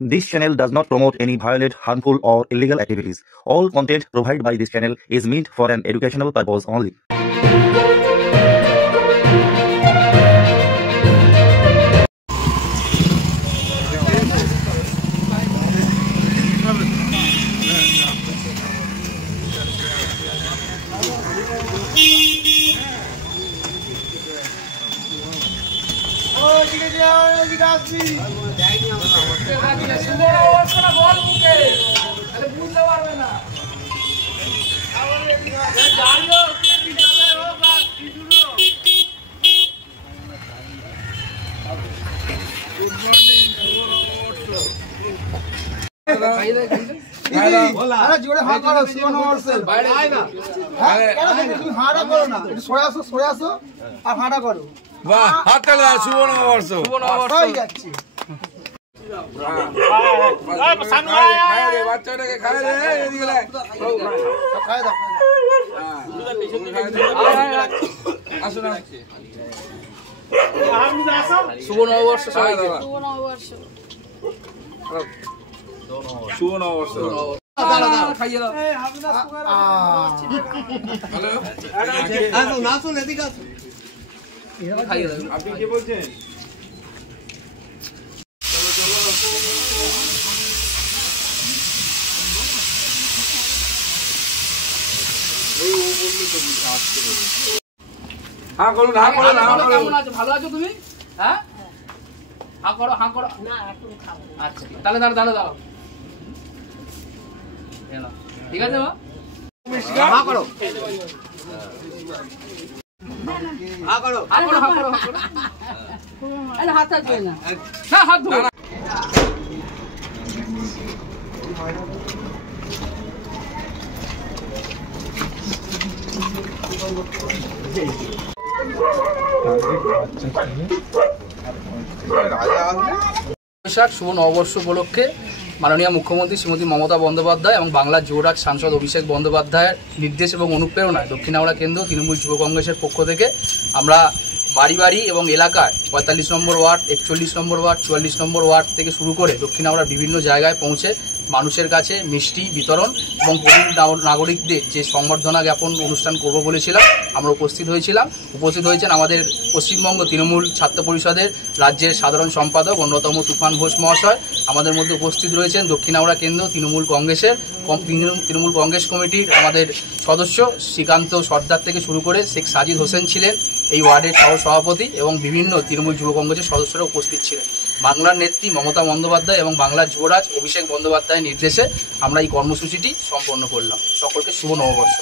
This channel does not promote any violent, harmful, or illegal activities. All content provided by this channel is meant for an educational purpose only. জোরে হাঁ করো সুবর্ণবর্ষের বাইরে আয় না তুমি হাঁটা করো না একটু সরে আসো আর হাঁটা করো বাহ হাতটা দাও সুবর্ণবর্ষ হয়ে যাচ্ছে বাচ্চাটাকে খায় রে এদিকে লে খায় দাও আসো না সুবর্ণবর্ষ সুবর্ণবর্ষ সুবর্ণবর্ষ খাইয়ে দাও খাইয়ে দাও আপনি কি বলছেন হ্যাঁ করুন হ্যাঁ করুন কেমন আছো ভালো আছো তুমি হ্যাঁ হ্যাঁ করো না এখন খাবো আচ্ছা তাহলে দাঁড়াও ঠিক আছে মা হ্যাঁ করো আরে হাত ধুই না না হাত ধুই শুভ নববর্ষ উপলক্ষে মাননীয় মুখ্যমন্ত্রী শ্রীমতী মমতা বন্দ্যোপাধ্যায় এবং বাংলার যুবরাজ সাংসদ অভিষেক বন্দ্যোপাধ্যায়ের নির্দেশ এবং অনুপ্রেরণায় দক্ষিণ হাওড়া কেন্দ্র তৃণমূল যুব কংগ্রেসের পক্ষ থেকে আমরা বাড়ি বাড়ি এবং এলাকায় ৪৫ নম্বর ওয়ার্ড ৪১ নম্বর ওয়ার্ড ৪৪ নম্বর ওয়ার্ড থেকে শুরু করে দক্ষিণ হাওড়ার বিভিন্ন জায়গায় পৌঁছে মানুষের কাছে মিষ্টি বিতরণ এবং প্রবীণ নাগরিকদের যে সংবর্ধনা জ্ঞাপন অনুষ্ঠান করব বলেছিলাম আমরা উপস্থিত হয়েছেন আমাদের পশ্চিমবঙ্গ তৃণমূল ছাত্র পরিষদের রাজ্যের সাধারণ সম্পাদক অন্যতম তুফান ঘোষ মহাশয় আমাদের মধ্যে উপস্থিত রয়েছেন দক্ষিণ হাওড়া কেন্দ্র তৃণমূল কংগ্রেস কমিটির আমাদের সদস্য শ্রীকান্ত সর্দার থেকে শুরু করে শেখ সাজিদ হোসেন ছিলেন এই ওয়ার্ডের সহসভাপতি এবং বিভিন্ন তৃণমূল যুব কংগ্রেসের সদস্যরা উপস্থিত ছিলেন বাংলার নেত্রী মমতা বন্দ্যোপাধ্যায় এবং বাংলার যুবরাজ অভিষেক বন্দ্যোপাধ্যায়ের নির্দেশে আমরা এই কর্মসূচিটি সম্পন্ন করলাম সকলকে শুভ নববর্ষ।